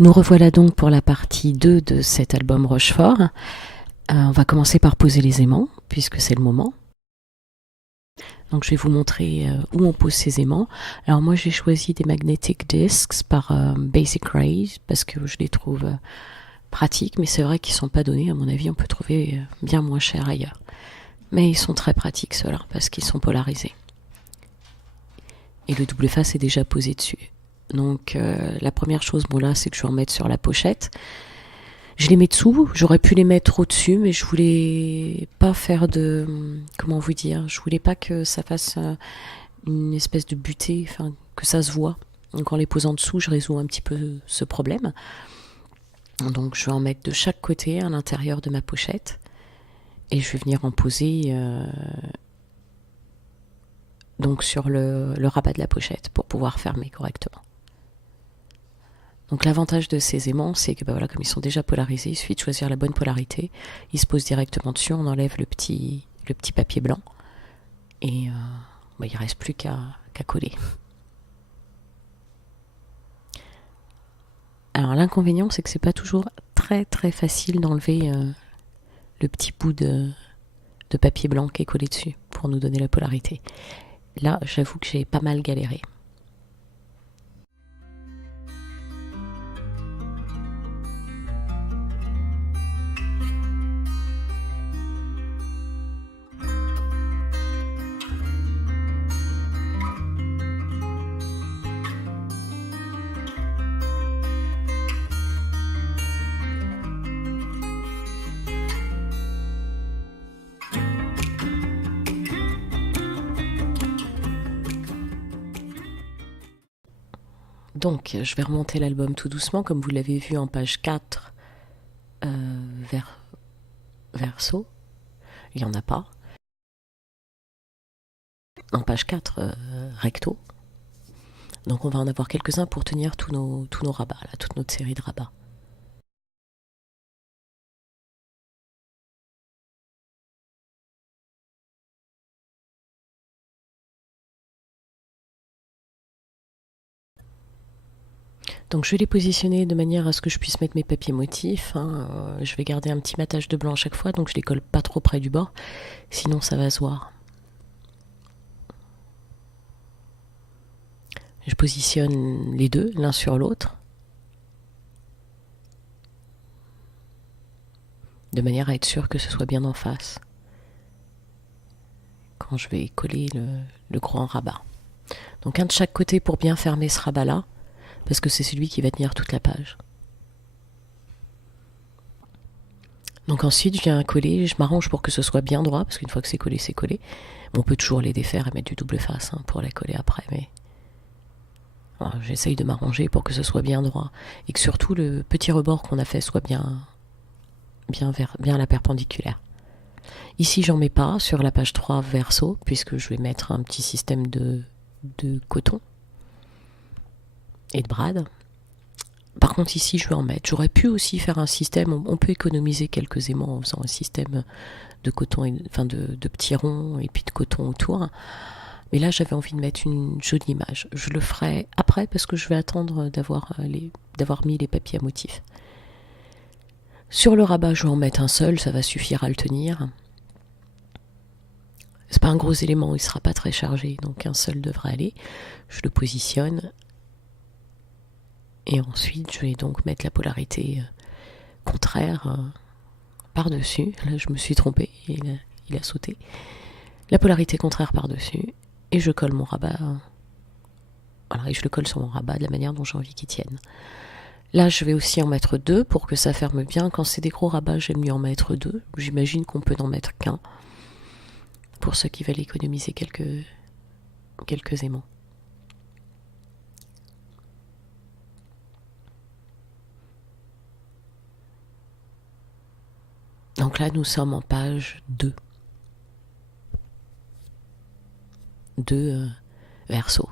Nous revoilà donc pour la partie 2 de cet album Rochefort. On va commencer par poser les aimants, puisque c'est le moment. Donc je vais vous montrer où on pose ces aimants. Alors moi j'ai choisi des magnetic discs par Basic Ray, parce que je les trouve pratiques, mais c'est vrai qu'ils ne sont pas donnés. À mon avis, on peut trouver bien moins cher ailleurs. Mais ils sont très pratiques ceux-là, parce qu'ils sont polarisés. Et le double face est déjà posé dessus. Donc la première chose, bon là, c'est que je vais en mettre sur la pochette. Je les mets dessous, j'aurais pu les mettre au-dessus, mais je voulais pas faire de... Comment vous dire? Je voulais pas que ça fasse une espèce de butée, enfin, que ça se voit. Donc en les posant dessous, je résous un petit peu ce problème. Donc je vais en mettre de chaque côté à l'intérieur de ma pochette. Et je vais venir en poser donc sur le rabat de la pochette pour pouvoir fermer correctement. Donc l'avantage de ces aimants, c'est que voilà, comme ils sont déjà polarisés, il suffit de choisir la bonne polarité. Ils se posent directement dessus, on enlève le petit papier blanc. Et il ne reste plus qu'à coller. Alors l'inconvénient, c'est que c'est pas toujours très très facile d'enlever le petit bout de papier blanc qui est collé dessus pour nous donner la polarité. Là, j'avoue que j'ai pas mal galéré. Donc, je vais remonter l'album tout doucement, comme vous l'avez vu en page 4, verso. Il n'y en a pas. En page 4, recto. Donc on va en avoir quelques-uns pour tenir tous nos rabats, là, toute notre série de rabats. Donc je vais les positionner de manière à ce que je puisse mettre mes papiers motifs. Je vais garder un petit matage de blanc à chaque fois, donc je les colle pas trop près du bord, sinon ça va se voir. Je positionne les deux, l'un sur l'autre, de manière à être sûr que ce soit bien en face, quand je vais coller le grand rabat. Donc un de chaque côté pour bien fermer ce rabat-là, parce que c'est celui qui va tenir toute la page. Donc ensuite, je viens coller, je m'arrange pour que ce soit bien droit, parce qu'une fois que c'est collé, c'est collé. On peut toujours les défaire et mettre du double face pour les coller après, mais j'essaye de m'arranger pour que ce soit bien droit. Et que surtout le petit rebord qu'on a fait soit bien à la perpendiculaire. Ici, j'en mets pas sur la page 3 verso, puisque je vais mettre un petit système de coton et de brade. Par contre, ici, je vais en mettre. J'aurais pu aussi faire un système, on peut économiser quelques aimants en faisant un système de coton, de petits ronds et puis de coton autour. Mais là, j'avais envie de mettre une jolie image. Je le ferai après parce que je vais attendre d'avoir mis les papiers à motifs. Sur le rabat, je vais en mettre un seul, ça va suffire à le tenir. C'est pas un gros élément, il sera pas très chargé, donc un seul devrait aller. Je le positionne. Et ensuite, je vais donc mettre la polarité contraire par-dessus. Là, je me suis trompée, il a sauté. La polarité contraire par-dessus. Et je colle mon rabat. Voilà, et je le colle sur mon rabat de la manière dont j'ai envie qu'il tienne. Là, je vais aussi en mettre deux pour que ça ferme bien. Quand c'est des gros rabats, j'aime mieux en mettre deux. J'imagine qu'on peut n'en mettre qu'un. Pour ceux qui veulent économiser quelques aimants. Donc là, nous sommes en page 2. 2 verso.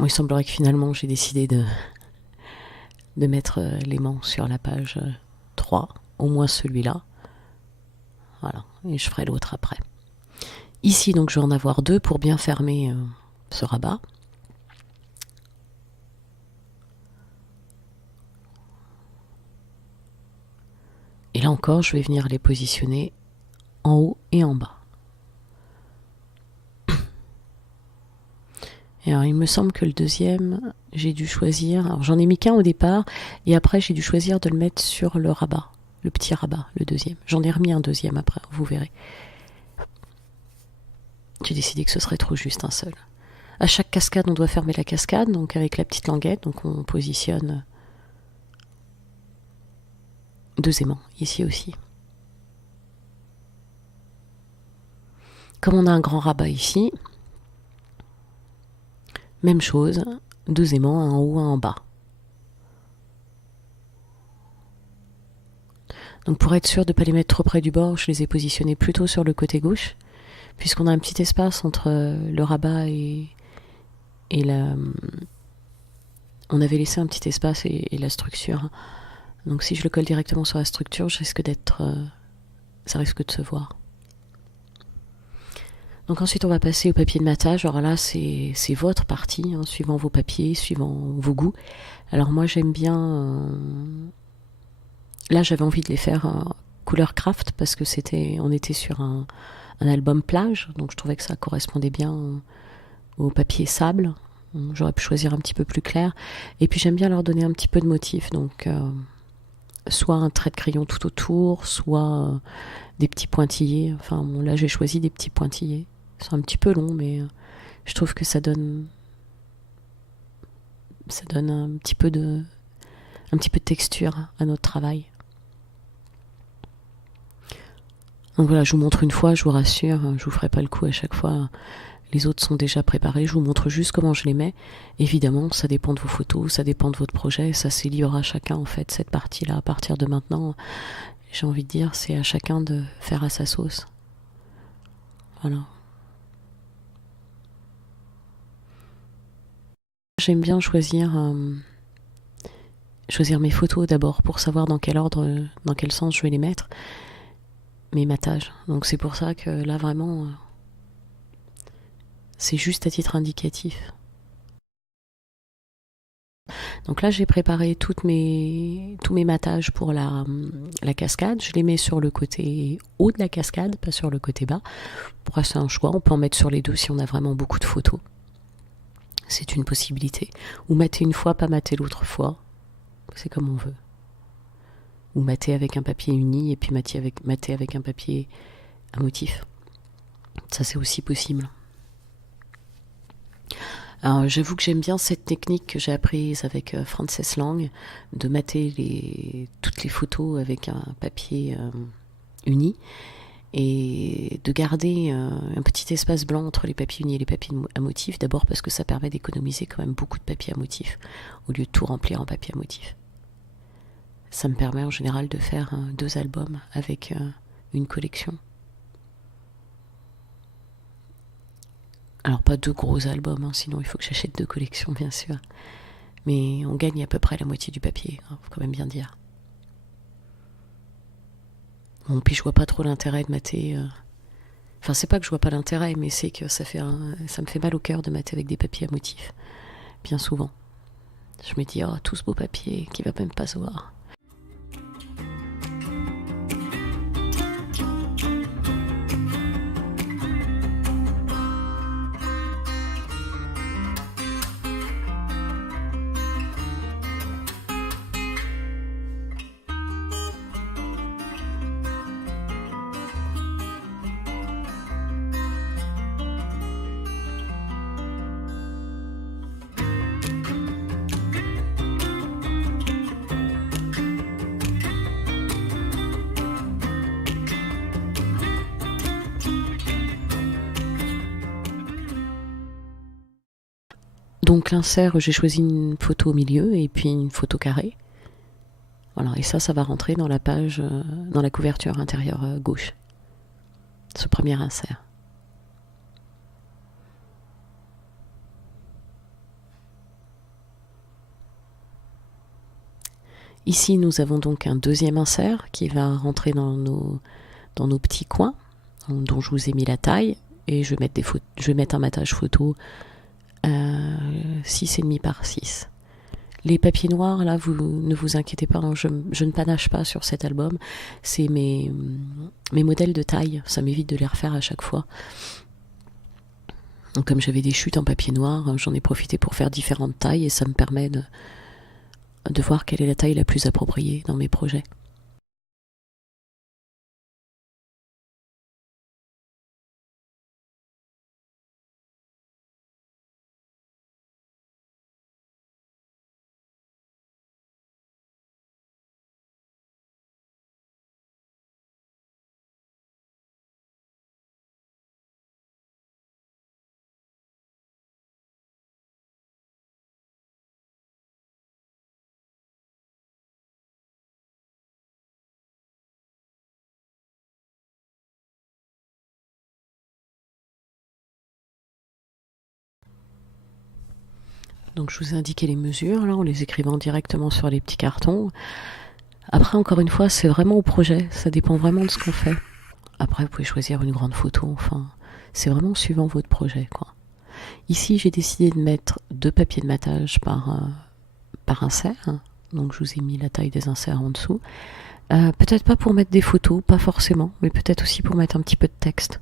Bon, il semblerait que finalement j'ai décidé de mettre l'aimant sur la page 3, au moins celui-là. Voilà, et je ferai l'autre après. Ici, donc, je vais en avoir 2 pour bien fermer ce rabat. Et là encore, je vais venir les positionner en haut et en bas. Et alors, il me semble que le deuxième, j'ai dû choisir... Alors, j'en ai mis qu'un au départ, et après, j'ai dû choisir de le mettre sur le rabat. Le petit rabat, le deuxième. J'en ai remis un deuxième après, vous verrez. J'ai décidé que ce serait trop juste un seul. À chaque cascade, on doit fermer la cascade, donc avec la petite languette, donc on positionne 2 aimants, ici aussi. Comme on a un grand rabat ici, même chose, 2 aimants, un en haut, un en bas. Donc pour être sûr de ne pas les mettre trop près du bord, je les ai positionnés plutôt sur le côté gauche, puisqu'on a un petit espace entre le rabat et la... On avait laissé un petit espace et la structure. Donc si je le colle directement sur la structure, ça risque de se voir. Donc ensuite on va passer au papier de matage. Alors là c'est votre partie, hein, suivant vos papiers, suivant vos goûts. Alors moi j'aime bien... Là j'avais envie de les faire couleur craft parce que on était sur un album plage, donc je trouvais que ça correspondait bien au papier sable. J'aurais pu choisir un petit peu plus clair. Et puis j'aime bien leur donner un petit peu de motif, donc soit un trait de crayon tout autour, soit des petits pointillés. Enfin bon, là j'ai choisi des petits pointillés. C'est un petit peu long, mais je trouve que ça donne un petit peu de texture à notre travail. Donc voilà, je vous montre une fois, je vous rassure, je vous ferai pas le coup à chaque fois. Les autres sont déjà préparés, je vous montre juste comment je les mets. Évidemment, ça dépend de vos photos, ça dépend de votre projet, ça c'est libre à chacun en fait, cette partie-là. À partir de maintenant, j'ai envie de dire, c'est à chacun de faire à sa sauce. Voilà. J'aime bien choisir mes photos d'abord pour savoir dans quel ordre, dans quel sens je vais les mettre. Mes matages. Donc c'est pour ça que là vraiment, c'est juste à titre indicatif. Donc là j'ai préparé tous mes matages pour la cascade. Je les mets sur le côté haut de la cascade, pas sur le côté bas. Pour c'est un choix, on peut en mettre sur les deux si on a vraiment beaucoup de photos. C'est une possibilité. Ou mater une fois, pas mater l'autre fois. C'est comme on veut. Ou mater avec un papier uni et puis mater avec un papier à motif. Ça c'est aussi possible. Alors j'avoue que j'aime bien cette technique que j'ai apprise avec Frances Lang, de mater toutes les photos avec un papier uni et de garder un petit espace blanc entre les papiers unis et les papiers à motif, d'abord parce que ça permet d'économiser quand même beaucoup de papier à motif au lieu de tout remplir en papier à motif. Ça me permet en général de faire 2 albums avec une collection. Alors pas 2 gros albums, hein, sinon il faut que j'achète 2 collections bien sûr. Mais on gagne à peu près la moitié du papier, hein, faut quand même bien dire. Bon, puis je vois pas trop l'intérêt de mater... Enfin c'est pas que je vois pas l'intérêt, mais c'est que ça me fait mal au cœur de mater avec des papiers à motif. Bien souvent. Je me dis, oh tout ce beau papier qui va même pas se voir. Donc l'insert, j'ai choisi une photo au milieu et puis une photo carrée. Voilà, et ça va rentrer dans la page, dans la couverture intérieure gauche. Ce premier insert. Ici, nous avons donc un deuxième insert qui va rentrer dans nos petits coins, dont je vous ai mis la taille, et je vais mettre un matage photo 6,5 par 6. Les papiers noirs, là, ne vous inquiétez pas, hein, je ne panache pas sur cet album. C'est mes modèles de taille, ça m'évite de les refaire à chaque fois. Donc, comme j'avais des chutes en papier noir, j'en ai profité pour faire différentes tailles et ça me permet de voir quelle est la taille la plus appropriée dans mes projets. Donc je vous ai indiqué les mesures, là, en les écrivant directement sur les petits cartons. Après, encore une fois, c'est vraiment au projet, ça dépend vraiment de ce qu'on fait. Après, vous pouvez choisir une grande photo, enfin, c'est vraiment suivant votre projet, quoi. Ici, j'ai décidé de mettre 2 papiers de matage par insert, donc je vous ai mis la taille des inserts en dessous. Peut-être pas pour mettre des photos, pas forcément, mais peut-être aussi pour mettre un petit peu de texte.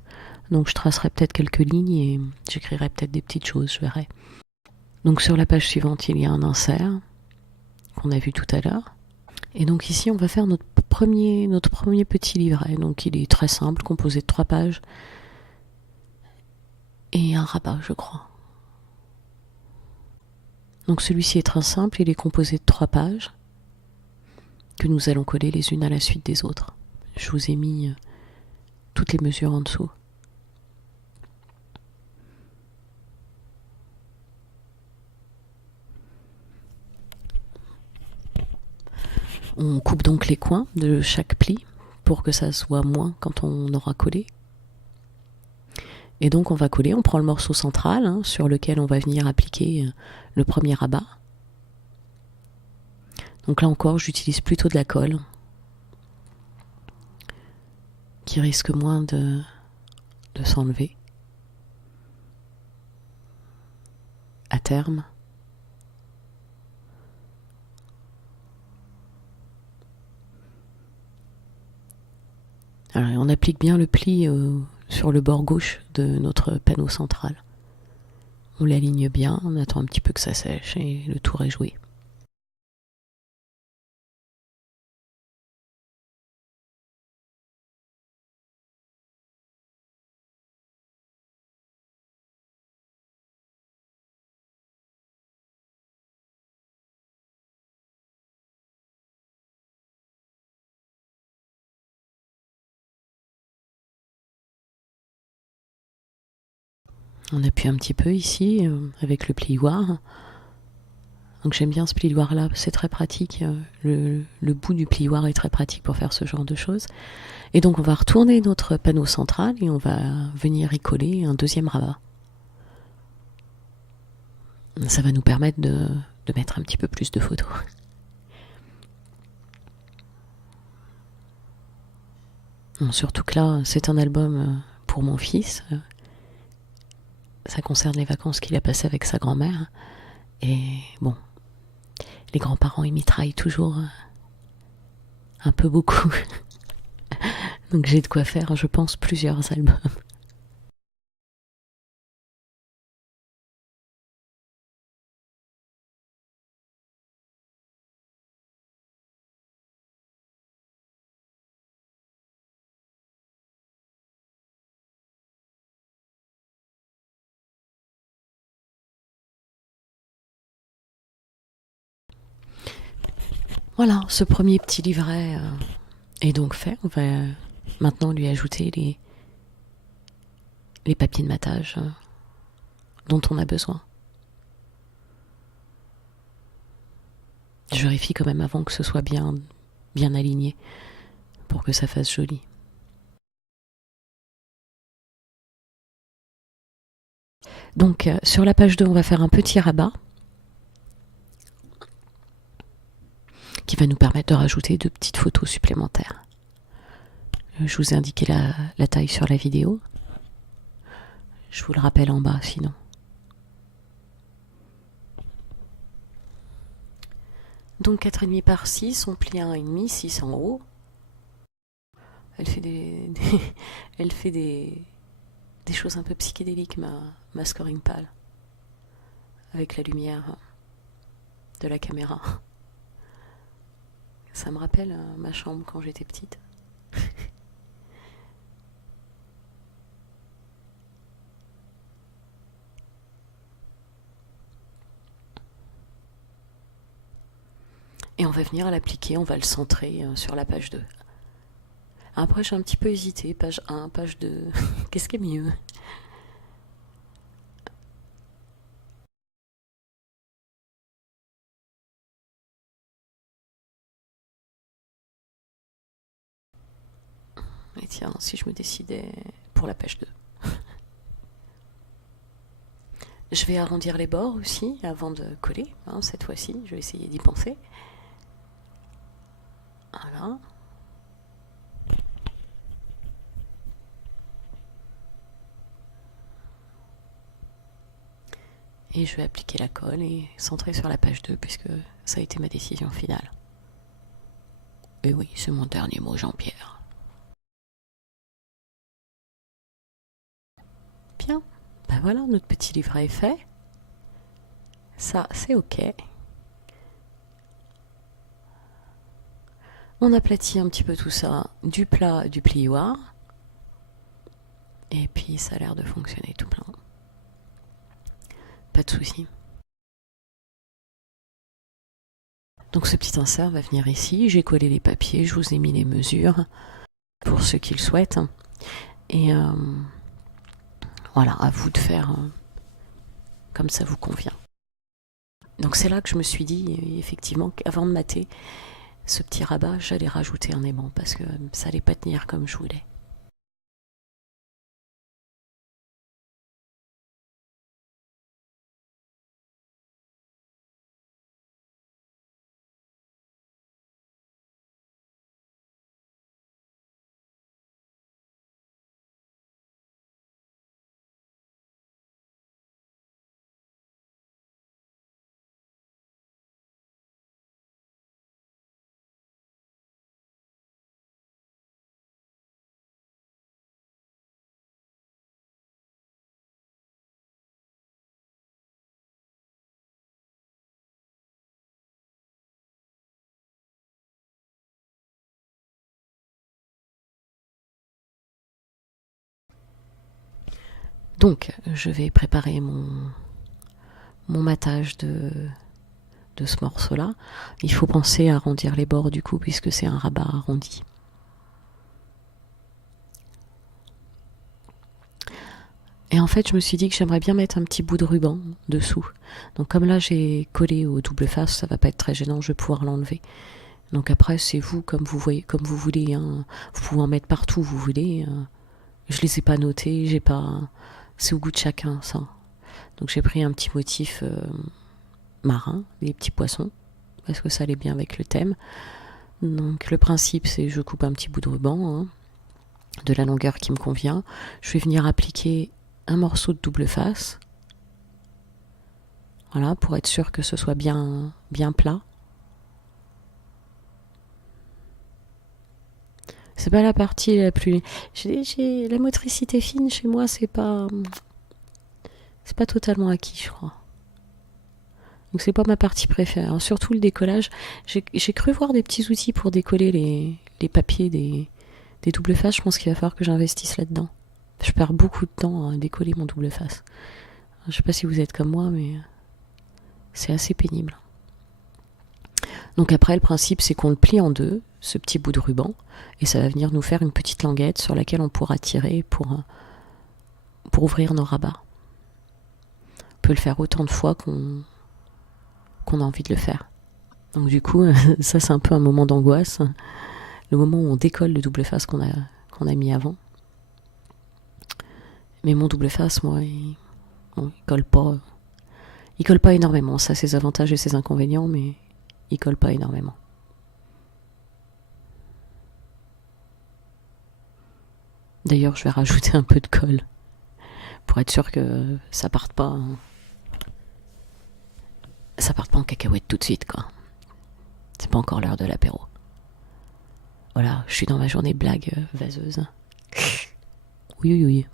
Donc je tracerai peut-être quelques lignes et j'écrirai peut-être des petites choses, je verrai. Donc sur la page suivante, il y a un insert qu'on a vu tout à l'heure. Et donc ici, on va faire notre premier petit livret. Donc il est très simple, composé de 3 pages et un rabat, je crois. Donc celui-ci est très simple, il est composé de 3 pages que nous allons coller les unes à la suite des autres. Je vous ai mis toutes les mesures en dessous. On coupe donc les coins de chaque pli pour que ça soit moins quand on aura collé. Et donc on va coller, on prend le morceau central sur lequel on va venir appliquer le premier rabat. Donc là encore, j'utilise plutôt de la colle qui risque moins de s'enlever à terme. Alors, on applique bien le pli sur le bord gauche de notre panneau central. On l'aligne bien, on attend un petit peu que ça sèche et le tour est joué. On appuie un petit peu ici avec le plioir. Donc j'aime bien ce plioir là, c'est très pratique. Le bout du plioir est très pratique pour faire ce genre de choses. Et donc on va retourner notre panneau central et on va venir y coller un deuxième rabat. Ça va nous permettre de mettre un petit peu plus de photos. Bon, surtout que là, c'est un album pour mon fils. Ça concerne les vacances qu'il a passées avec sa grand-mère. Et bon, les grands-parents, ils mitraillent toujours un peu beaucoup. Donc j'ai de quoi faire, je pense, plusieurs albums. Voilà, ce premier petit livret est donc fait. On va maintenant lui ajouter les papiers de matage dont on a besoin. Je vérifie quand même avant que ce soit bien aligné pour que ça fasse joli. Donc sur la page 2, on va faire un petit rabat qui va nous permettre de rajouter de petites photos supplémentaires. Je vous ai indiqué la taille sur la vidéo. Je vous le rappelle en bas sinon. Donc 4,5 par 6, on plie 1,5, 6 en haut. Elle fait des choses un peu psychédéliques, ma scoring pal, avec la lumière de la caméra. Ça me rappelle ma chambre quand j'étais petite. Et on va venir l'appliquer, on va le centrer sur la page 2. Après, j'ai un petit peu hésité, page 1, page 2. Qu'est-ce qui est mieux? Et tiens, si je me décidais pour la page 2. Je vais arrondir les bords aussi avant de coller, cette fois-ci. Je vais essayer d'y penser. Voilà. Et je vais appliquer la colle et centrer sur la page 2 puisque ça a été ma décision finale. Et oui, c'est mon dernier mot, Jean-Pierre. Bien, ben voilà, notre petit livret est fait. Ça, c'est ok. On aplatit un petit peu tout ça du plat du plioir. Et puis ça a l'air de fonctionner tout plein. Pas de souci. Donc ce petit insert va venir ici. J'ai collé les papiers, je vous ai mis les mesures pour ceux qui le souhaitent. Et voilà, à vous de faire comme ça vous convient. Donc c'est là que je me suis dit, effectivement, qu'avant de mater ce petit rabat, j'allais rajouter un aimant parce que ça allait pas tenir comme je voulais. Donc, je vais préparer mon matage de ce morceau-là. Il faut penser à arrondir les bords du coup, puisque c'est un rabat arrondi. Et en fait, je me suis dit que j'aimerais bien mettre un petit bout de ruban dessous. Donc comme là, j'ai collé au double face, ça va pas être très gênant, je vais pouvoir l'enlever. Donc après, c'est vous, comme vous voyez, comme vous voulez. Vous pouvez en mettre partout où vous voulez. Je les ai pas notés, j'ai pas... C'est au goût de chacun, ça. Donc j'ai pris un petit motif marin, des petits poissons, parce que ça allait bien avec le thème. Donc le principe, c'est je coupe un petit bout de ruban, de la longueur qui me convient. Je vais venir appliquer un morceau de double face. Voilà, pour être sûr que ce soit bien plat. C'est pas la partie la plus... J'ai la motricité fine chez moi, c'est pas totalement acquis, je crois. Donc c'est pas ma partie préférée. Alors, surtout le décollage. J'ai cru voir des petits outils pour décoller les papiers des doubles faces. Je pense qu'il va falloir que j'investisse là-dedans. Je perds beaucoup de temps à décoller mon double face. Je sais pas si vous êtes comme moi, mais c'est assez pénible. Donc après, le principe, c'est qu'on le plie en deux, ce petit bout de ruban, et ça va venir nous faire une petite languette sur laquelle on pourra tirer pour ouvrir nos rabats. On peut le faire autant de fois qu'on a envie de le faire. Donc du coup, ça c'est un peu un moment d'angoisse, le moment où on décolle le double face qu'on a mis avant. Mais mon double face, moi, il colle pas. Il colle pas énormément. Ça a ses avantages et ses inconvénients, mais il colle pas énormément. D'ailleurs, je vais rajouter un peu de colle pour être sûr que ça parte pas en cacahuète tout de suite, quoi. C'est pas encore l'heure de l'apéro. Voilà, je suis dans ma journée blague vaseuse. Oui, oui, oui.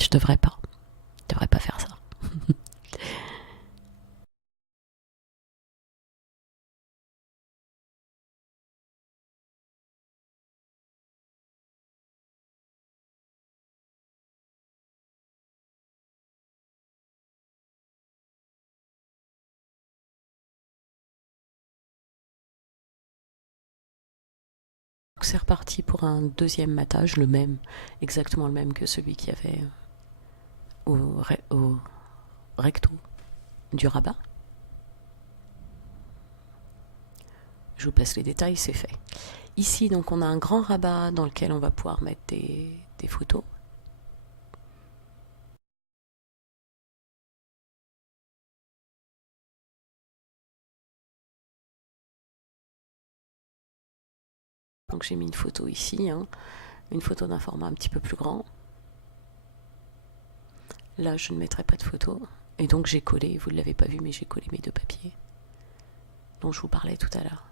Je devrais pas. Je devrais pas faire ça. Donc c'est reparti pour un deuxième matage, le même, exactement le même que celui qu'il y avait au recto du rabat. Je vous passe les détails, c'est fait. Ici, donc, on a un grand rabat dans lequel on va pouvoir mettre des photos. Donc j'ai mis une photo ici, hein, une photo d'un format un petit peu plus grand. Là, je ne mettrai pas de photo. Et donc j'ai collé, vous ne l'avez pas vu, mais j'ai collé mes deux papiers dont je vous parlais tout à l'heure.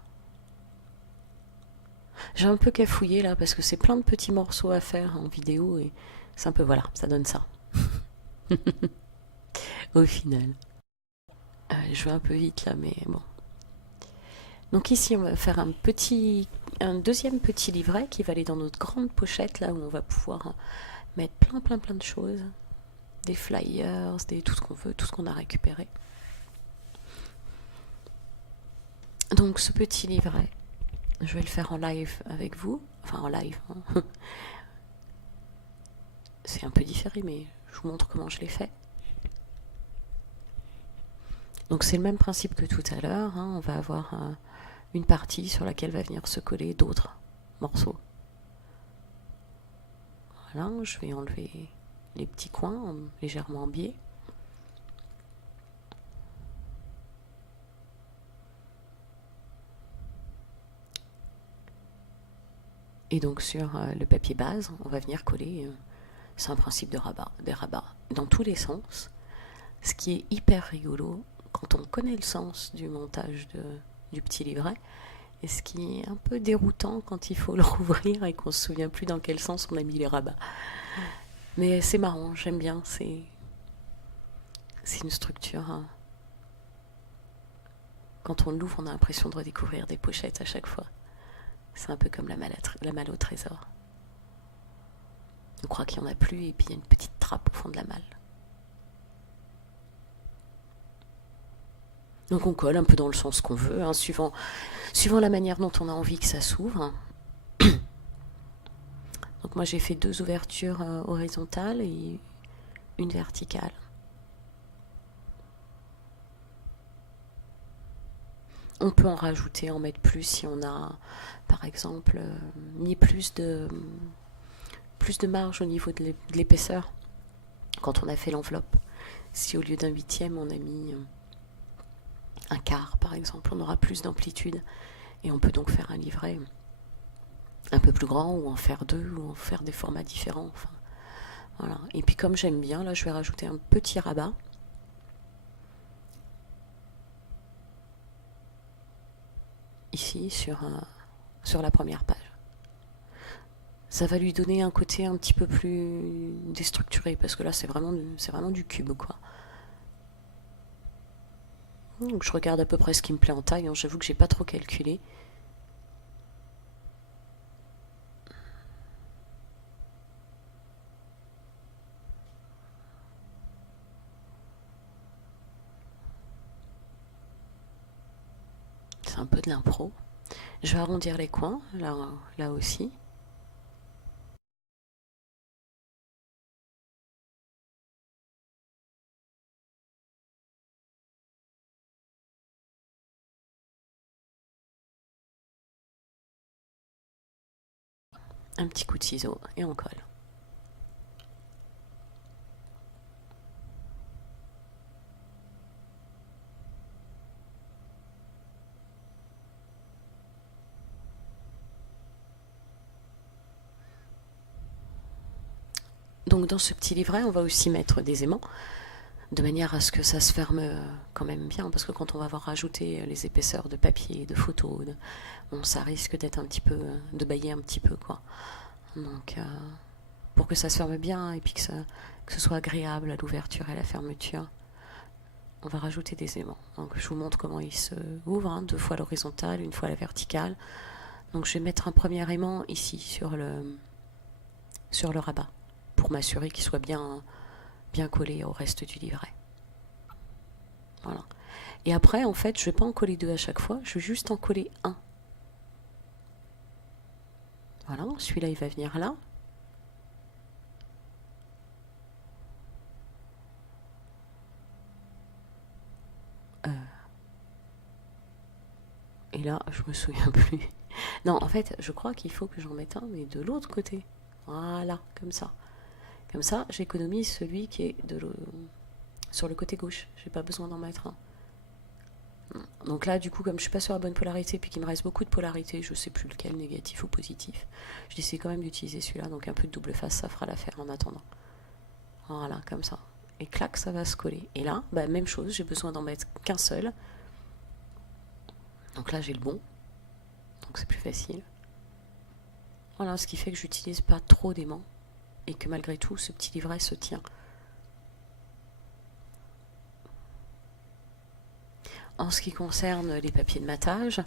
J'ai un peu cafouillé là parce que c'est plein de petits morceaux à faire en vidéo et c'est un peu, voilà, ça donne ça. Au final. Je vais un peu vite là, mais bon. Donc ici, on va faire un deuxième petit livret qui va aller dans notre grande pochette là où on va pouvoir mettre plein de choses, des flyers, tout ce qu'on veut, tout ce qu'on a récupéré. Donc ce petit livret, je vais le faire en live avec vous, enfin en live. Hein. C'est un peu différé, mais je vous montre comment je l'ai fait. Donc c'est le même principe que tout à l'heure. Hein. On va avoir une partie sur laquelle va venir se coller d'autres morceaux. Voilà, je vais enlever les petits coins légèrement en biais. Et donc sur le papier base, on va venir coller, c'est un principe de rabat, des rabats, dans tous les sens. Ce qui est hyper rigolo quand on connaît le sens du montage du petit livret, et ce qui est un peu déroutant quand il faut le rouvrir et qu'on se souvient plus dans quel sens on a mis les rabats. Mais c'est marrant, j'aime bien, c'est une structure. Hein. Quand on l'ouvre, on a l'impression de redécouvrir des pochettes à chaque fois. C'est un peu comme la malle au trésor. On croit qu'il n'y en a plus et puis il y a une petite trappe au fond de la malle. Donc on colle un peu dans le sens qu'on veut, hein, suivant la manière dont on a envie que ça s'ouvre. Donc moi j'ai fait 2 ouvertures horizontales et une verticale. On peut en rajouter, en mettre plus si on a, par exemple, mis plus de marge au niveau de l'épaisseur quand on a fait l'enveloppe. Si au lieu d'un huitième on a mis un quart par exemple, on aura plus d'amplitude et on peut donc faire un livret un peu plus grand ou en faire 2 ou en faire des formats différents. Enfin, voilà. Et puis comme j'aime bien, là je vais rajouter un petit rabat. Ici sur la première page. Ça va lui donner un côté un petit peu plus déstructuré parce que là c'est vraiment du cube quoi. Donc je regarde à peu près ce qui me plaît en taille, hein. J'avoue que j'ai pas trop calculé. C'est un peu de l'impro. Je vais arrondir les coins, là aussi. Un petit coup de ciseau et on colle. Donc dans ce petit livret, on va aussi mettre des aimants, de manière à ce que ça se ferme quand même bien, parce que quand on va avoir rajouté les épaisseurs de papier, de photos, bon, ça risque d'être un petit peu, de bailler un petit peu, quoi. Donc pour que ça se ferme bien et puis que ce soit agréable à l'ouverture et à la fermeture, on va rajouter des aimants. Donc je vous montre comment il se ouvre, hein, 2 fois à l'horizontale, 1 fois à la verticale. Donc je vais mettre un premier aimant ici sur le rabat, pour m'assurer qu'il soit bien collé au reste du livret. Voilà. Et après, en fait, je ne vais pas en coller 2 à chaque fois, je vais juste en coller 1. Voilà, celui-là, il va venir là. Et là, je me souviens plus. Non, en fait, je crois qu'il faut que j'en mette un, mais de l'autre côté. Voilà, comme ça. Comme ça, j'économise celui qui est sur le côté gauche. J'ai pas besoin d'en mettre un. Donc là, du coup, comme je suis pas sur la bonne polarité, puis qu'il me reste beaucoup de polarité, je sais plus lequel, négatif ou positif, je décide quand même d'utiliser celui-là. Donc un peu de double face, ça fera l'affaire en attendant. Voilà, comme ça. Et clac, ça va se coller. Et là, bah, même chose, j'ai besoin d'en mettre qu'un seul. Donc là, j'ai le bon. Donc c'est plus facile. Voilà, ce qui fait que j'utilise pas trop d'aimants. Et que malgré tout, ce petit livret se tient. En ce qui concerne les papiers de matage,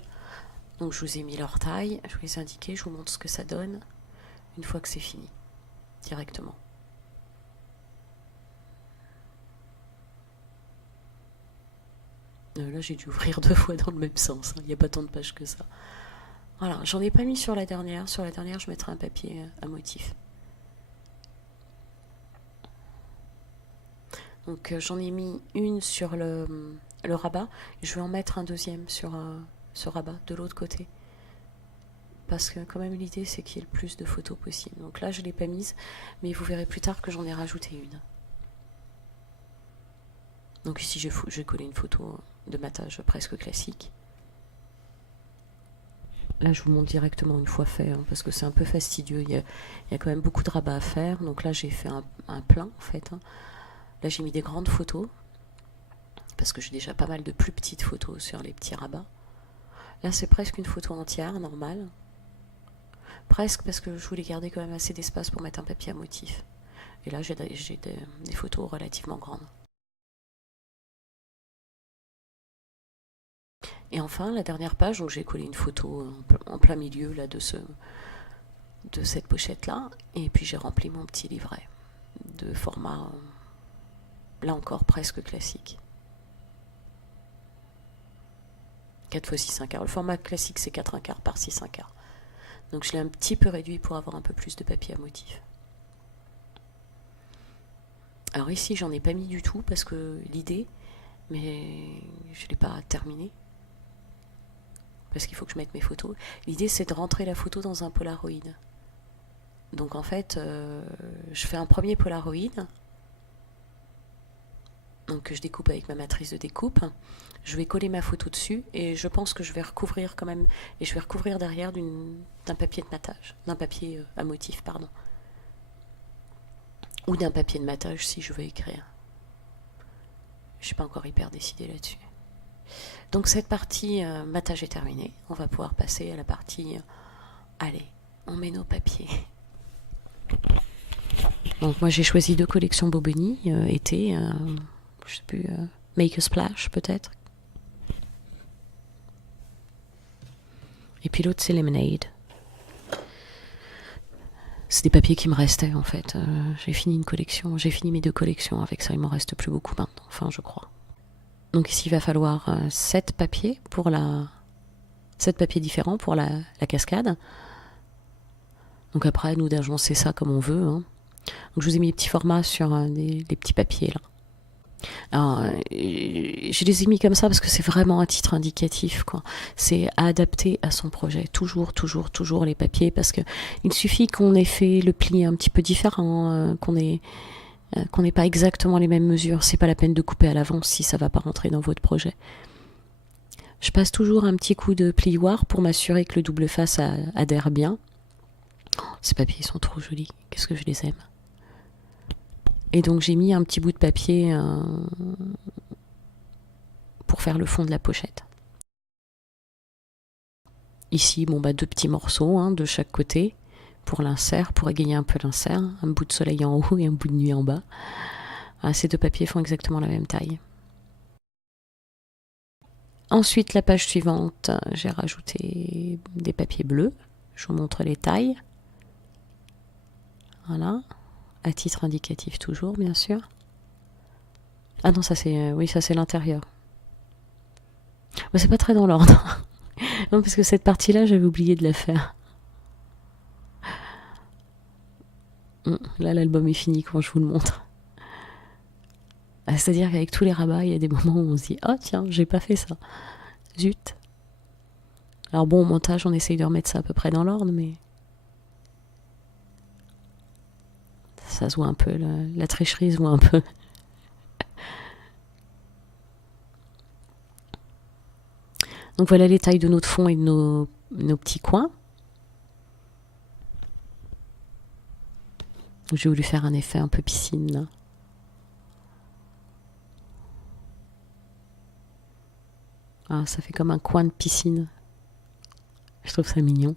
donc je vous ai mis leur taille, je vous les ai indiqués, je vous montre ce que ça donne une fois que c'est fini, directement. Là, j'ai dû ouvrir 2 fois dans le même sens, il n'y a pas tant de pages que ça. Voilà, j'en ai pas mis sur la dernière. Sur la dernière, je mettrai un papier à motif. Donc j'en ai mis une sur le rabat. Je vais en mettre un deuxième sur ce rabat de l'autre côté. Parce que quand même l'idée c'est qu'il y ait le plus de photos possible. Donc là je ne l'ai pas mise, mais vous verrez plus tard que j'en ai rajouté une. Donc ici j'ai collé une photo de matage presque classique. Là je vous montre directement une fois fait, hein, parce que c'est un peu fastidieux. Il y a quand même beaucoup de rabats à faire. Donc là j'ai fait un plein en fait. Hein. Là j'ai mis des grandes photos, parce que j'ai déjà pas mal de plus petites photos sur les petits rabats. Là c'est presque une photo entière, normale. Presque, parce que je voulais garder quand même assez d'espace pour mettre un papier à motif. Et là j'ai des photos relativement grandes. Et enfin la dernière page, donc j'ai collé une photo en plein milieu là, de cette pochette là. Et puis j'ai rempli mon petit livret de format, là encore presque classique. 4 x 6 1/4. Le format classique c'est 4 1/4 par 6 1/4. Donc je l'ai un petit peu réduit pour avoir un peu plus de papier à motif. Alors ici j'en ai pas mis du tout parce que l'idée, mais je l'ai pas terminé. Parce qu'il faut que je mette mes photos. L'idée c'est de rentrer la photo dans un Polaroid. Donc en fait je fais un premier Polaroid. Donc que je découpe avec ma matrice de découpe. Je vais coller ma photo dessus et je pense que je vais recouvrir quand même, et je vais recouvrir derrière d'un papier de matage, d'un papier à motif, pardon. Ou d'un papier de matage si je veux écrire. Je ne suis pas encore hyper décidée là-dessus. Donc cette partie matage est terminée. On va pouvoir passer à la partie allez, on met nos papiers. Donc moi j'ai choisi 2 collections Boboni, été, je sais plus, Make a Splash peut-être. Et puis l'autre c'est Lemonade. C'est des papiers qui me restaient en fait. J'ai fini mes 2 collections avec ça, il m'en reste plus beaucoup maintenant, enfin je crois. Donc ici il va falloir 7 papiers différents pour la cascade. Donc après à nous d'agencer ça comme on veut. Hein. Donc je vous ai mis les petits formats sur les petits papiers là. Alors, je les ai mis comme ça parce que c'est vraiment un titre indicatif, quoi. C'est à adapter à son projet. Toujours les papiers, parce que il suffit qu'on ait fait le pli un petit peu différent, qu'on n'ait pas exactement les mêmes mesures. C'est pas la peine de couper à l'avance si ça va pas rentrer dans votre projet. Je passe toujours un petit coup de plioir pour m'assurer que le double face adhère bien. Oh, ces papiers sont trop jolis. Qu'est-ce que je les aime. Et donc j'ai mis un petit bout de papier pour faire le fond de la pochette. Ici, bon, bah, 2 petits morceaux hein, de chaque côté pour l'insert, pour égayer un peu l'insert. Un bout de soleil en haut et un bout de nuit en bas. Ah, ces 2 papiers font exactement la même taille. Ensuite, la page suivante, j'ai rajouté des papiers bleus. Je vous montre les tailles. Voilà. À titre indicatif toujours, bien sûr. Ah non, ça c'est oui, ça c'est l'intérieur. Bon, c'est pas très dans l'ordre. Non, parce que cette partie-là, j'avais oublié de la faire. Là, l'album est fini quand je vous le montre. C'est-à-dire qu'avec tous les rabats, il y a des moments où on se dit « Oh tiens, j'ai pas fait ça. Zut !» Alors bon, au montage, on essaye de remettre ça à peu près dans l'ordre, mais... ça se voit un peu, la tricherie se voit un peu. Donc voilà les tailles de notre fond et de nos petits coins. J'ai voulu faire un effet un peu piscine, là. Ah, ça fait comme un coin de piscine. Je trouve ça mignon.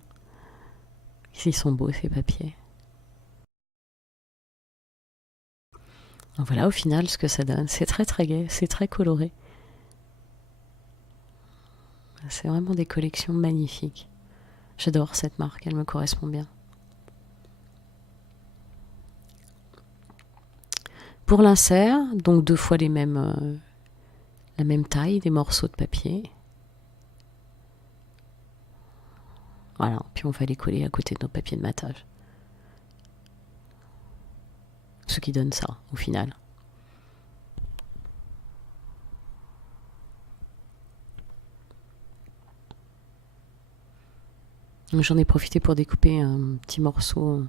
Ils sont beaux ces papiers. Donc voilà au final ce que ça donne. C'est très très gai, c'est très coloré. C'est vraiment des collections magnifiques. J'adore cette marque, elle me correspond bien. Pour l'insert, donc 2 fois la même taille, des morceaux de papier. Voilà, puis on va les coller à côté de nos papiers de matage. Ce qui donne ça, au final. J'en ai profité pour découper un petit morceau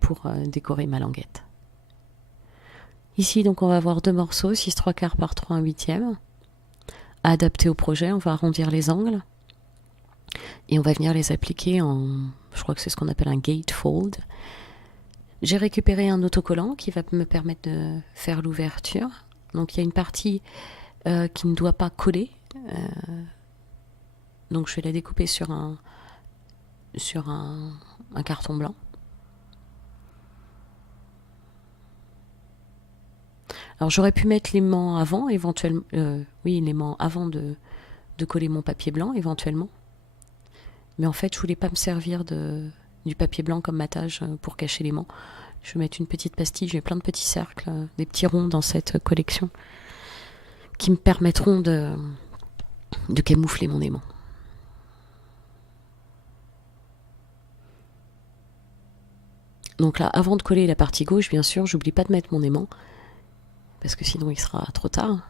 pour décorer ma languette. Ici, donc, on va avoir 2 morceaux, 6 3/4 par 3 1/8. Adaptés au projet, on va arrondir les angles. Et on va venir les appliquer en... je crois que c'est ce qu'on appelle un gatefold. J'ai récupéré un autocollant qui va me permettre de faire l'ouverture. Donc il y a une partie qui ne doit pas coller. Donc je vais la découper sur un carton blanc. Alors j'aurais pu mettre l'aimant avant, éventuellement. Oui, l'aimant avant de coller mon papier blanc, éventuellement. Mais en fait, je voulais pas me servir du papier blanc comme matage pour cacher l'aimant. Je vais mettre une petite pastille, j'ai plein de petits cercles, des petits ronds dans cette collection qui me permettront de camoufler mon aimant. Donc là, avant de coller la partie gauche, bien sûr, j'oublie pas de mettre mon aimant, parce que sinon il sera trop tard.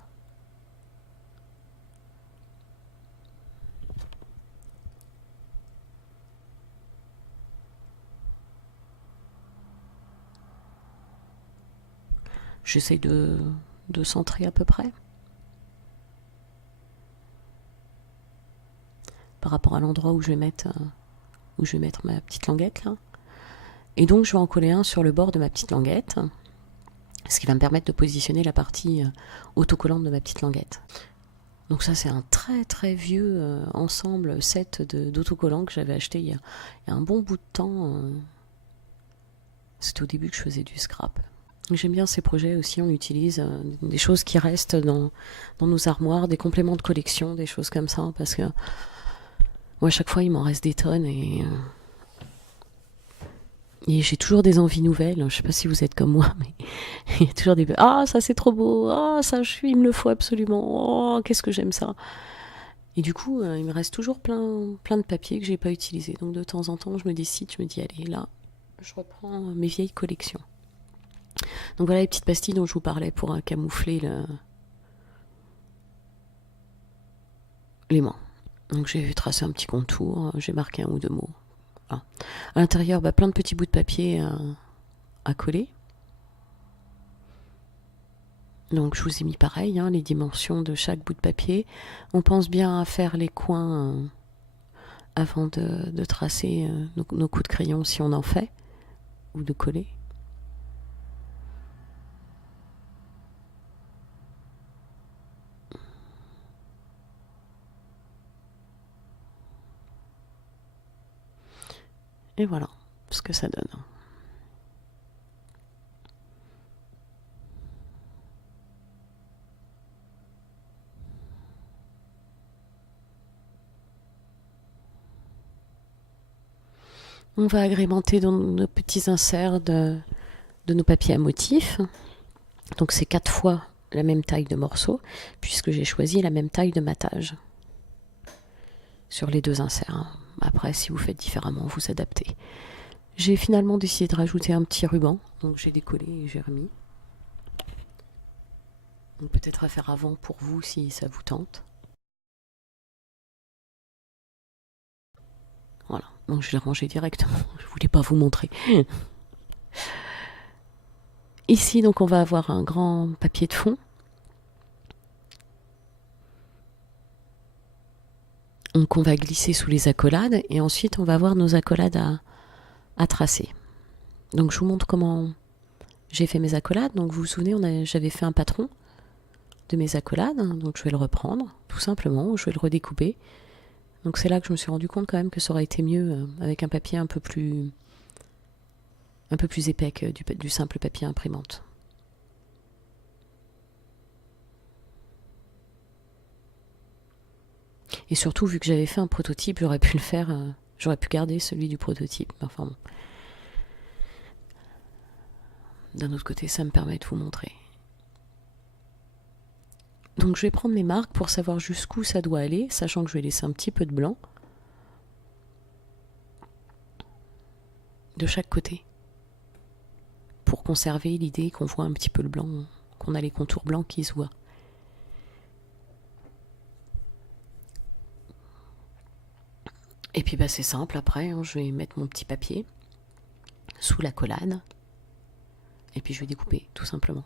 J'essaie de centrer à peu près. Par rapport à l'endroit où je vais mettre ma petite languette là. Et donc je vais en coller un sur le bord de ma petite languette, ce qui va me permettre de positionner la partie autocollante de ma petite languette. Donc ça c'est un très très vieux ensemble set d'autocollants que j'avais acheté il y a un bon bout de temps. C'était au début que je faisais du scrap. J'aime bien ces projets aussi, on utilise des choses qui restent dans nos armoires, des compléments de collection, des choses comme ça, parce que moi à chaque fois il m'en reste des tonnes et j'ai toujours des envies nouvelles. Je sais pas si vous êtes comme moi, mais il y a toujours des... Ah, ça c'est trop beau. Ah, ça, il me le faut absolument. Oh, qu'est-ce que j'aime ça. Et du coup, il me reste toujours plein de papiers que j'ai pas utilisés. Donc de temps en temps, je me décide, je me dis, allez, là, je reprends mes vieilles collections. Donc voilà les petites pastilles dont je vous parlais pour camoufler l'aimant. Donc j'ai tracé un petit contour, j'ai marqué 1 ou 2 mots. Voilà. À l'intérieur, plein de petits bouts de papier à coller. Donc je vous ai mis pareil, les dimensions de chaque bout de papier. On pense bien à faire les coins avant de tracer nos coups de crayon si on en fait. ou de coller. Et voilà ce que ça donne. On va agrémenter dans nos petits inserts de nos papiers à motifs. Donc c'est 4 fois la même taille de morceaux, puisque j'ai choisi la même taille de matage sur les 2 inserts. Après, si vous faites différemment, vous adaptez. J'ai finalement décidé de rajouter un petit ruban, donc j'ai décollé et j'ai remis. Donc peut-être à faire avant pour vous si ça vous tente. Voilà, donc je l'ai rangé directement, je voulais pas vous montrer. Ici, donc on va avoir un grand papier de fond. Donc on va glisser sous les accolades et ensuite on va avoir nos accolades à tracer. Donc je vous montre comment j'ai fait mes accolades. Donc vous vous souvenez, j'avais fait un patron de mes accolades. Donc je vais le reprendre tout simplement, je vais le redécouper. Donc c'est là que je me suis rendu compte quand même que ça aurait été mieux avec un papier un peu plus épais que du simple papier imprimante. Et surtout, vu que j'avais fait un prototype, j'aurais pu le faire, j'aurais pu garder celui du prototype. Enfin bon. D'un autre côté, ça me permet de vous montrer. Donc je vais prendre mes marques pour savoir jusqu'où ça doit aller, sachant que je vais laisser un petit peu de blanc de chaque côté, pour conserver l'idée qu'on voit un petit peu le blanc, qu'on a les contours blancs qui se voient. Et puis bah, c'est simple, après, je vais mettre mon petit papier sous la collade, et puis je vais découper, tout simplement.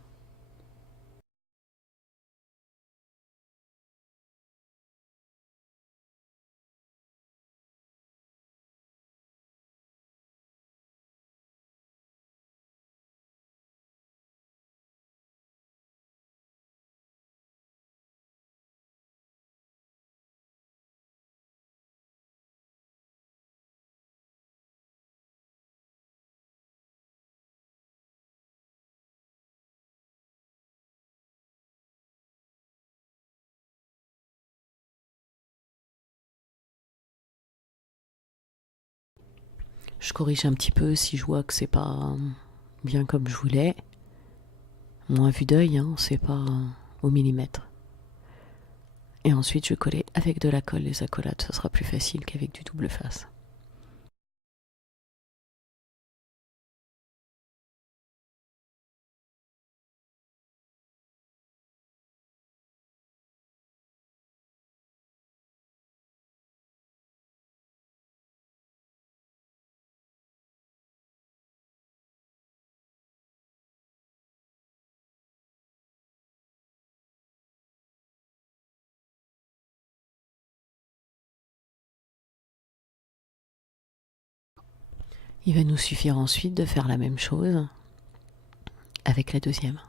Je corrige un petit peu si je vois que c'est pas bien comme je voulais. Moi, à vue d'œil, c'est pas au millimètre. Et ensuite, je vais coller avec de la colle les accolades. Ça sera plus facile qu'avec du double face. Il va nous suffire ensuite de faire la même chose avec la deuxième.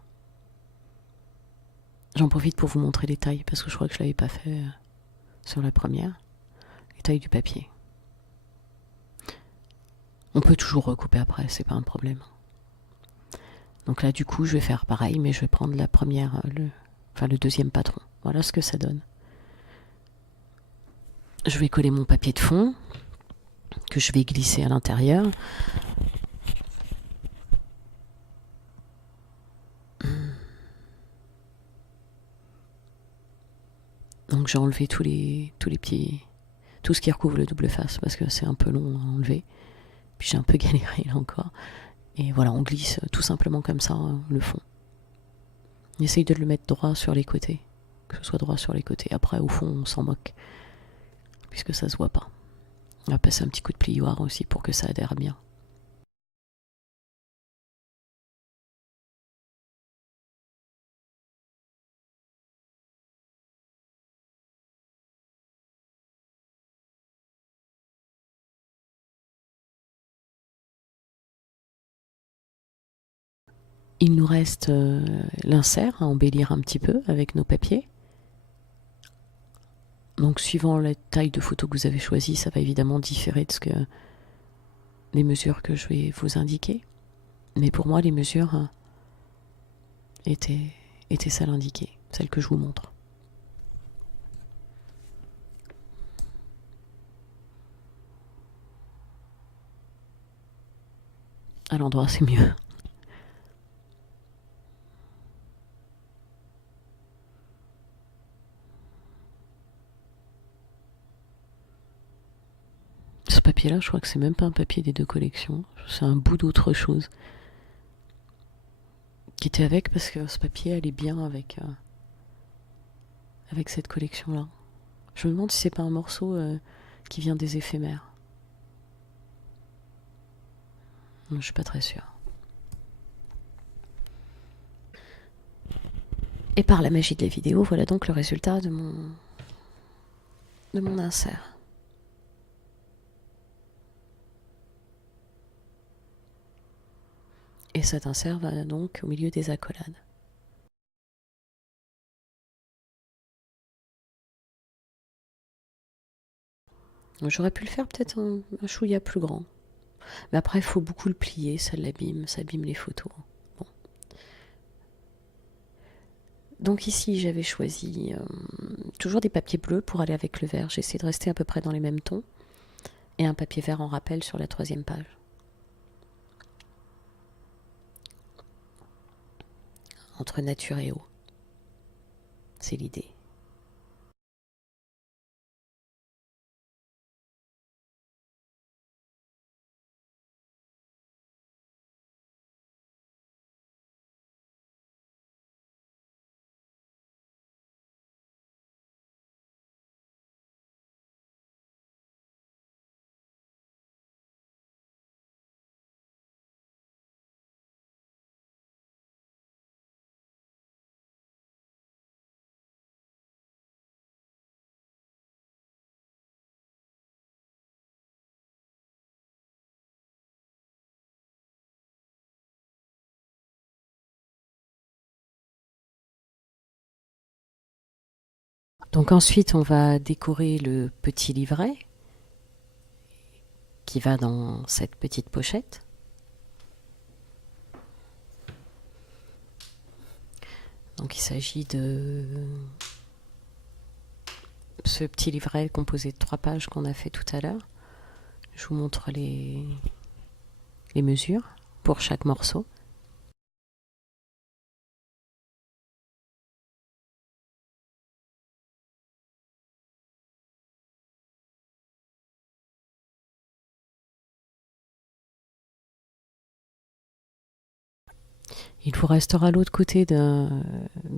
J'en profite pour vous montrer les tailles parce que je crois que je l'avais pas fait sur la première. Les tailles du papier. On peut toujours recouper après, c'est pas un problème. Donc là, du coup, je vais faire pareil, mais je vais prendre la première, le deuxième patron. Voilà ce que ça donne. Je vais coller mon papier de fond que je vais glisser à l'intérieur. Donc j'ai enlevé tous les petits, tout ce qui recouvre le double face parce que c'est un peu long à enlever. Puis j'ai un peu galéré là encore. Et voilà, on glisse tout simplement comme ça le fond. On essaye de le mettre droit sur les côtés, que ce soit droit sur les côtés. Après, au fond, on s'en moque puisque ça se voit pas. On va passer un petit coup de plioir aussi pour que ça adhère bien. Il nous reste l'insert à embellir un petit peu avec nos papiers. Donc suivant la taille de photo que vous avez choisie, ça va évidemment différer de les mesures que je vais vous indiquer. Mais pour moi, les mesures étaient celles indiquées, celles que je vous montre. À l'endroit, c'est mieux. Ce papier-là, je crois que c'est même pas un papier des deux collections. C'est un bout d'autre chose qui était avec, parce que ce papier allait bien avec cette collection-là. Je me demande si c'est pas un morceau qui vient des éphémères. Je suis pas très sûre. Et par la magie de la vidéo, voilà donc le résultat de mon insert. Et cet insert va donc au milieu des accolades. J'aurais pu le faire peut-être un chouïa plus grand. Mais après, il faut beaucoup le plier, ça l'abîme, ça abîme les photos. Bon. Donc ici, j'avais choisi toujours des papiers bleus pour aller avec le vert. J'ai essayé de rester à peu près dans les mêmes tons. Et un papier vert en rappel sur la 3e page. Entre nature et eau. C'est l'idée. Donc ensuite, on va décorer le petit livret qui va dans cette petite pochette. Donc il s'agit de ce petit livret composé de 3 pages qu'on a fait tout à l'heure. Je vous montre les mesures pour chaque morceau. Il vous restera l'autre côté de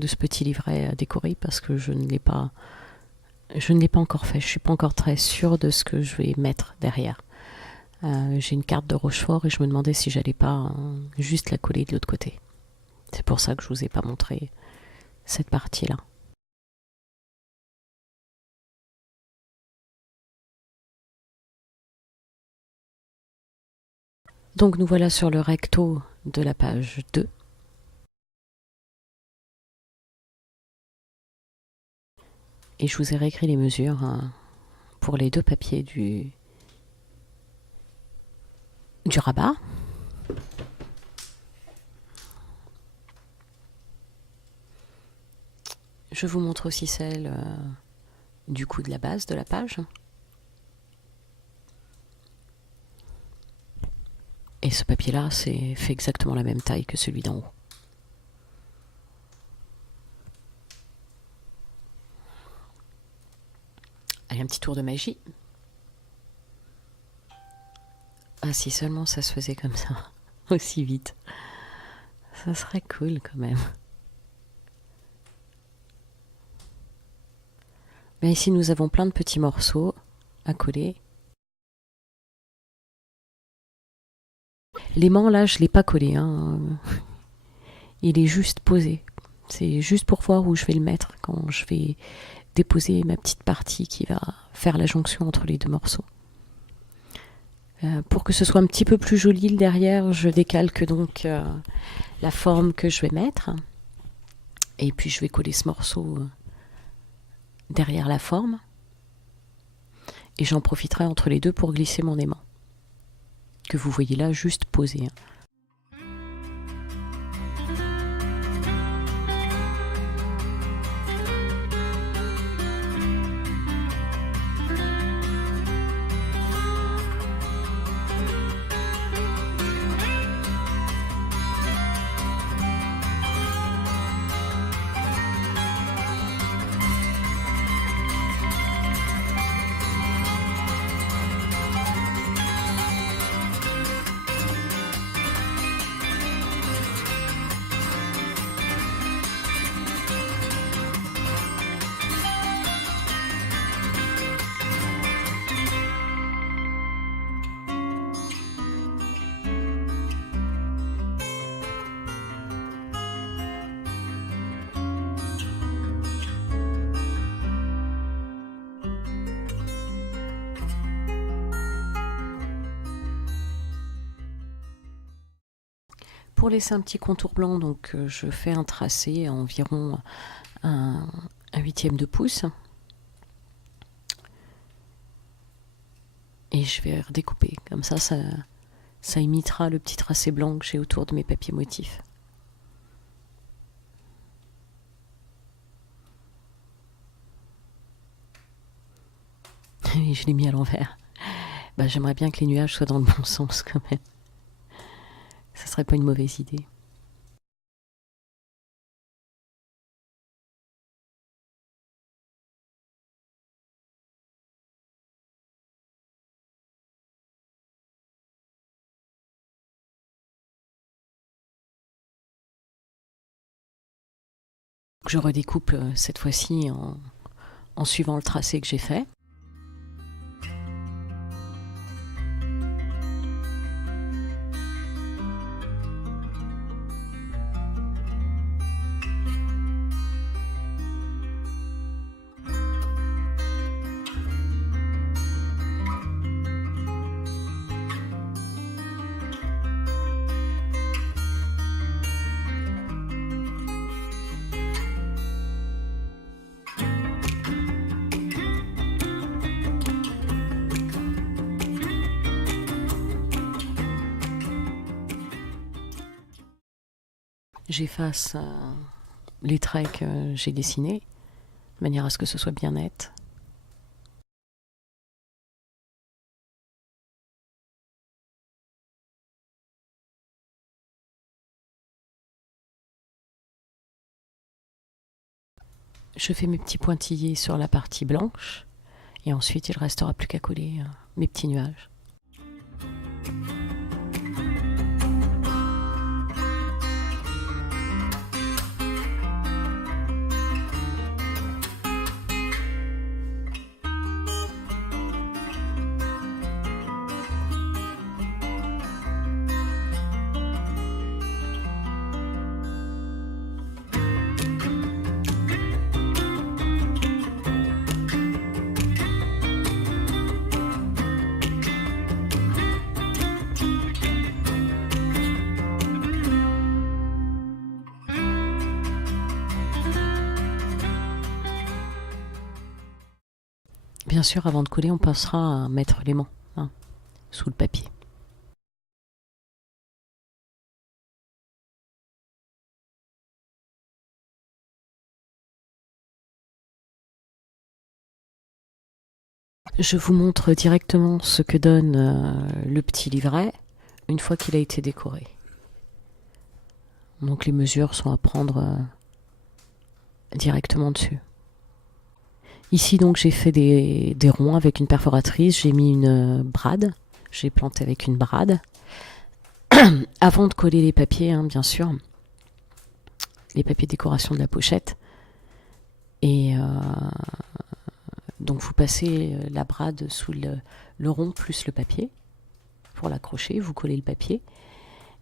ce petit livret à décorer parce que je ne l'ai pas encore fait. Je ne suis pas encore très sûre de ce que je vais mettre derrière. J'ai une carte de Rochefort et je me demandais si j'allais pas juste la coller de l'autre côté. C'est pour ça que je vous ai pas montré cette partie-là. Donc nous voilà sur le recto de la page 2. Et je vous ai réécrit les mesures pour les 2 papiers du rabat. Je vous montre aussi celle du coup de la base de la page. Et ce papier-là, c'est fait exactement la même taille que celui d'en haut. Allez, un petit tour de magie. Ah, si seulement ça se faisait comme ça, aussi vite. Ça serait cool quand même. Mais ici, nous avons plein de petits morceaux à coller. L'aimant, là, je ne l'ai pas collé. Il est juste posé. C'est juste pour voir où je vais le mettre quand je vais déposer ma petite partie qui va faire la jonction entre les 2 morceaux. Pour que ce soit un petit peu plus joli le derrière, je décalque donc la forme que je vais mettre. Et puis je vais coller ce morceau derrière la forme. Et j'en profiterai entre les deux pour glisser mon aimant. Que vous voyez là juste posé. Pour laisser un petit contour blanc, donc je fais un tracé à environ un huitième de pouce. Et je vais redécouper. Comme ça imitera le petit tracé blanc que j'ai autour de mes papiers motifs. Et je l'ai mis à l'envers. Bah, j'aimerais bien que les nuages soient dans le bon sens quand même. Ça serait pas une mauvaise idée. Je redécoupe cette fois-ci en suivant le tracé que j'ai fait. J'efface les traits que j'ai dessinés, de manière à ce que ce soit bien net. Je fais mes petits pointillés sur la partie blanche, et ensuite il ne restera plus qu'à coller mes petits nuages. Bien sûr, avant de coller, on pensera à mettre l'aimant sous le papier. Je vous montre directement ce que donne le petit livret une fois qu'il a été décoré. Donc les mesures sont à prendre directement dessus. Ici donc j'ai fait des ronds avec une perforatrice, j'ai mis une brade, j'ai planté avec une brade. Avant de coller les papiers, bien sûr, les papiers de décoration de la pochette. Et donc vous passez la brade sous le rond plus le papier pour l'accrocher, vous collez le papier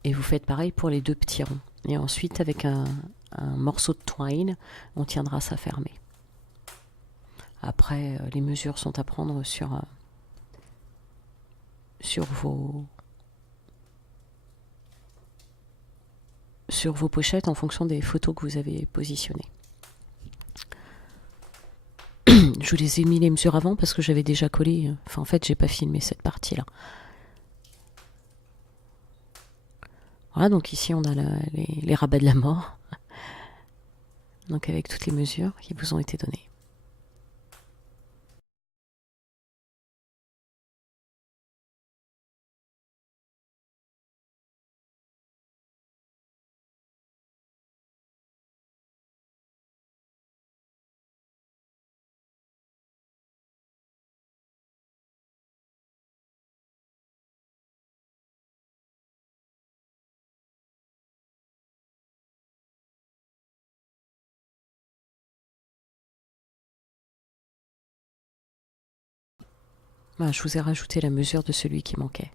et vous faites pareil pour les deux petits ronds. Et ensuite avec un morceau de twine, on tiendra ça fermé. Après, les mesures sont à prendre sur sur vos pochettes en fonction des photos que vous avez positionnées. Je vous les ai mis les mesures avant parce que j'avais déjà collé. Enfin, en fait, j'ai pas filmé cette partie-là. Voilà, donc ici, on a les rabats de la mort. Donc, avec toutes les mesures qui vous ont été données. Voilà, je vous ai rajouté la mesure de celui qui manquait.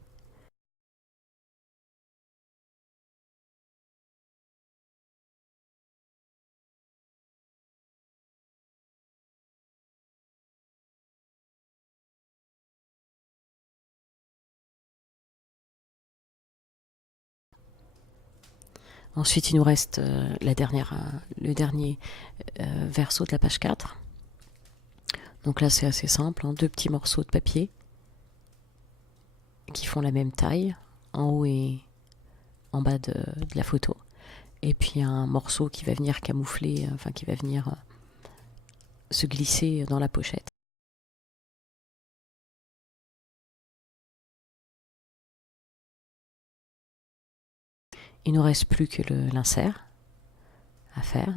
Ensuite, il nous reste le dernier verso de la page 4. Donc là, c'est assez simple, hein, 2 petits morceaux de papier qui font la même taille, en haut et en bas de la photo. Et puis un morceau qui va venir camoufler, enfin qui va venir se glisser dans la pochette. Il ne nous reste plus que l'insert à faire.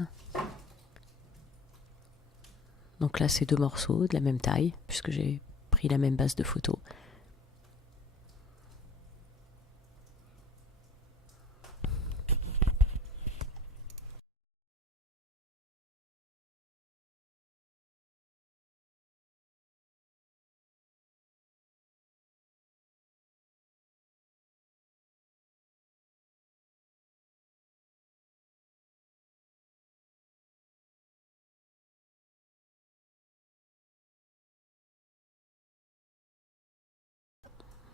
Donc là, c'est 2 morceaux de la même taille, puisque j'ai pris la même base de photo.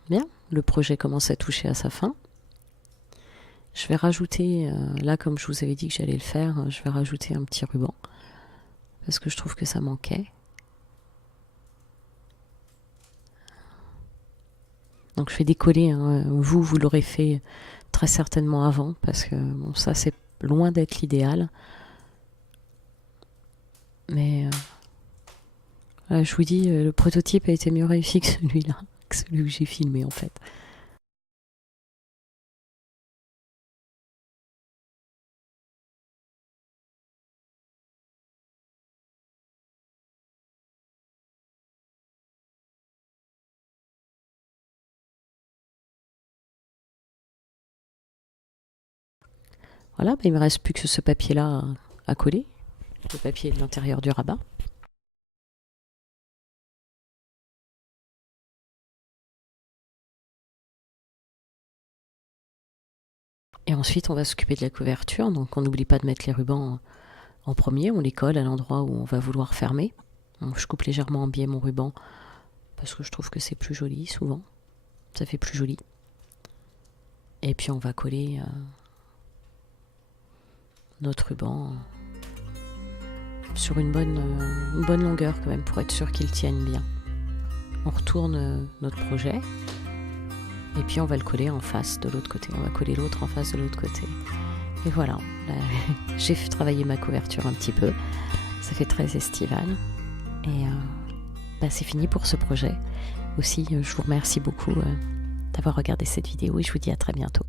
Bien, le projet commence à toucher à sa fin. Je vais rajouter, là comme je vous avais dit que j'allais le faire, je vais rajouter un petit ruban, parce que je trouve que ça manquait. Donc je vais décoller, hein. Vous l'aurez fait très certainement avant, parce que bon, ça c'est loin d'être l'idéal. Mais je vous dis, le prototype a été mieux réussi que celui-là, que celui que j'ai filmé en fait. Voilà, il me reste plus que ce papier-là à coller, le papier de l'intérieur du rabat. Et ensuite, on va s'occuper de la couverture. Donc, on n'oublie pas de mettre les rubans en premier. On les colle à l'endroit où on va vouloir fermer. Donc, je coupe légèrement en biais mon ruban parce que je trouve que c'est plus joli souvent. Ça fait plus joli. Et puis, on va coller notre ruban sur une bonne longueur quand même pour être sûr qu'il tienne bien. On retourne notre projet. Et puis on va le coller en face de l'autre côté. On va coller l'autre en face de l'autre côté. Et voilà, j'ai fait travailler ma couverture un petit peu. Ça fait très estival. Et c'est fini pour ce projet. Aussi, je vous remercie beaucoup d'avoir regardé cette vidéo et je vous dis à très bientôt.